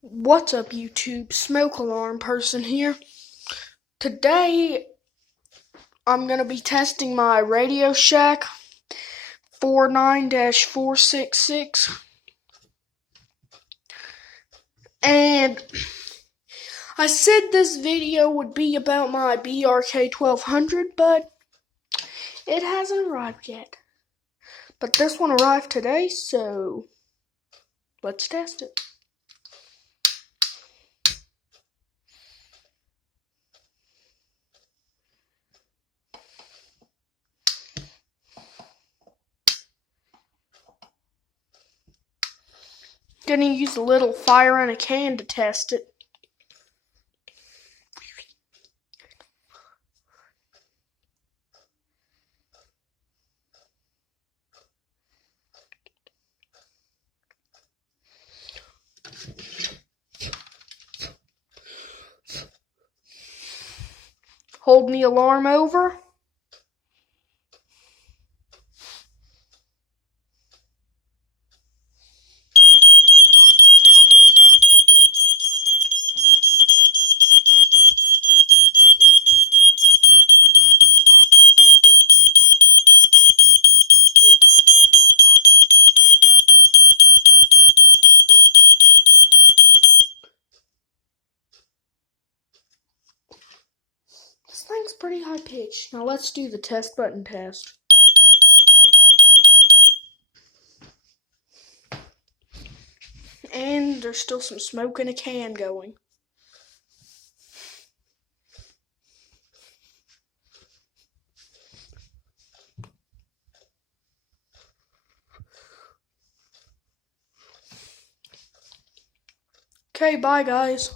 What's up, YouTube? Smoke alarm person here. Today, I'm going to be testing my RadioShack 49-466. And I said this video would be about my BRK-1200, but it hasn't arrived yet. But this one arrived today, so let's test it. Gonna use a little fire in a can to test it. Holding the alarm over. This thing's pretty high pitched. Now let's do the test button test. And there's still some smoke in a can going. Okay, bye guys.